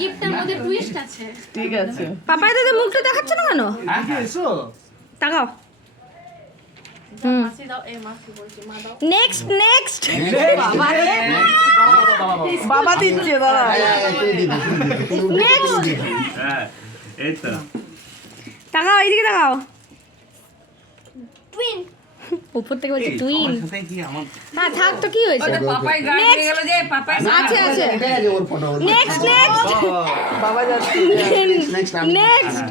গিফটের মধ্যে টুইস্ট আছে। ঠিক আছে। পাপাই দাদা মুখটা দেখাচ্ছে না কেন? এসো। তাকাও। মাসি দাও, এই মাসি বলছি, মা দাও। Next next. বাবা দিচ্ছে দাদা। নেক্সট। হ্যাঁ এই তো তাকাও, এইদিকে তাকাও। টুইন। উপর থেকে বলছে টুইন। আমার সাথে কি আমার হ্যাঁ থাক তো কি হয়েছে? পাপাই গাড়ি নিয়ে গেল যে পাপাই আছে আছে। নেক্সট নেক্সট বাবা যাচ্ছে। নেক্সট।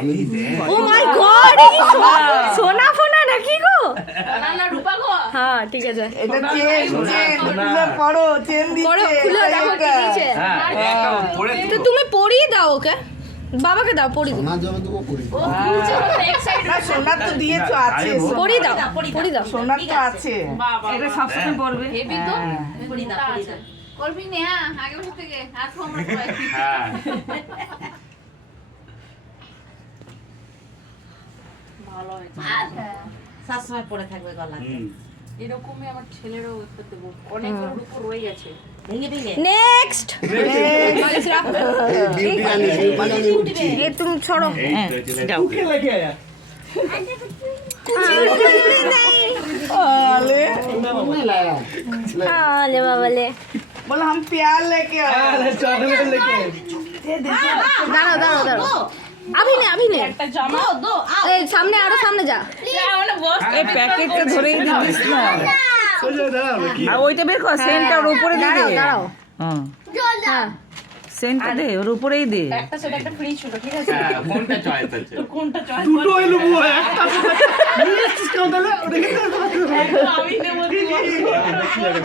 আমি ও মাই গড, সোনা ফোনা নাকি গো? না না রূপা গো। হ্যাঁ ঠিক আছে। এটা চেন খুলে পড়ো, চেন পড়ো, দিচ্ছে। খুলে দেখো কি দিয়েছে। হ্যাঁ একটা পড়ে তো তুমি পরিয়ে দাও ওকে, বাবাকে দাও পরিয়ে দাও। ও খুলছে এক সাইড। না সোনার তো দিয়েছো, আছে। পরিয়ে দাও পরিয়ে দাও। সোনার তো আছে। বাবা এটা সবসময় পড়বে। হেভি তো। পড়ি দাও। করবি না হ্যাঁ, আগে বসে থেকে আসো আমরা সবাই। হ্যাঁ ভালো হয়েছে। সবসময় পড়ে থাকবে গলা এরকমই আমার ছেলেরও করতে দেবো, অনেকগুলোর উপর রয়ে গেছে। ভেঙে ভেঙে নেক্সট। এ তুমি ছড়ো। এই তো চলে যাও আলে আলে বাবালে। बोला हम प्यार लेके आए। দাঁড়াও দাঁড়াও দাঁড়াও। আভি নে একটা জামা দো। এই সামনে আরো সামনে যা। এই প্যাকেটটা ধরেই দিস না আর ওইটা বের কর সেন্টটা ওর উপরে দিয়ে দাঁড়াও দে দাঁড়াও। হ্যাঁ হ্যাঁ সেন্টটা দে ওর উপরেই দে একটা সেটা একটা ফ্রি ছিল, ঠিক আছে? হ্যাঁ কোনটা চয়েস আছে কোনটা চয়েস? দুটো এলো বউ, একটা ডিসকাউন্ট হলে ওটা আমি নেব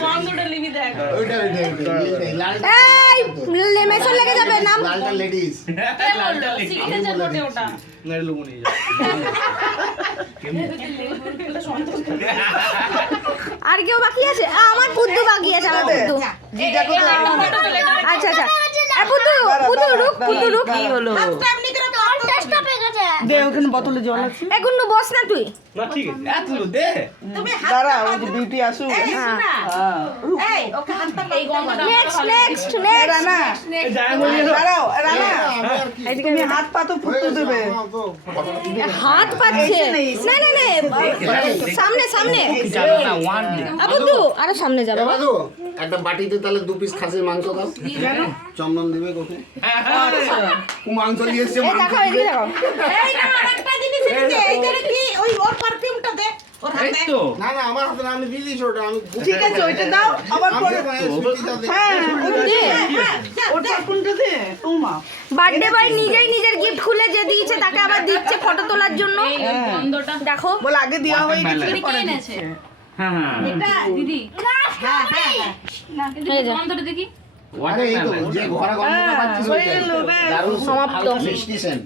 বন্ধুটা লিবি দেখ। এই মেশন লেগে যাবে নাম। কে বললো সিগনেচার নোটে ওটা? আর কেউ বাকি আছে? আমার বুদ্ধু বাকি আছে, আমার বুদ্ধু। জিজাকে তো আচ্ছা আচ্ছা বুদ্ধু বুদ্ধু রুক বুদ্ধু রুক। কি হলো দে, ওখানে বোতলে জল আছে। এখন বস না তুই। না ঠিক আছে এত দে দাঁড়া, ওই যে বিউটি আসুক। এই গন্ধটা নেক্সট নেক্সট এ নেক্সট। রানা, দাঁড়াও, রানা, তুমি হাত পা তো ফুটতে দেবে। হাত পাচ্ছে না না না সামনে সামনে। বুদ্ধু আরো সামনে যাবে। একটা বাটিতে তাহলে 2 পিস খাসির মাংস দাও। চন্দন দিবে কোকে। মাংস নিয়ে এসছে, এই দেখো এদিকে দেখো। এই না আরেকটা জিনিস এনেছে এইটারে কি ওই ওর পারফিউমটা দে ওর এই হাতে তো না না, আমার হাতে না, আমি দিয়ে দিয়েছি ওটা। আমি ঠিক আছে, ওইটা দাও, আবার পরে। হ্যাঁ, ওটা দে। হ্যাঁ ওটা কোনটা দে? তোমা। বার্থডে বয় নিজেই নিজের গিফট খুলে যে দিয়েছে তাকে আবার দিচ্ছে ফটো তোলার জন্য। এই গন্ধটা দেখো বল আগে দেওয়া হয়ে গেছে। এটা কে এনেছে? হ্যাঁ হ্যাঁ এটা দিদি। হ্যাঁ হ্যাঁ না কিন্তু এই যে। গন্ধটা দেখি। আরে এই তো যে ঘোড়া গন্ধটা পাচ্ছিস হয়ে ওইটাই। গেল, ব্যাস। দারুণ সমাপ্ত। মিষ্টি সেন্ট।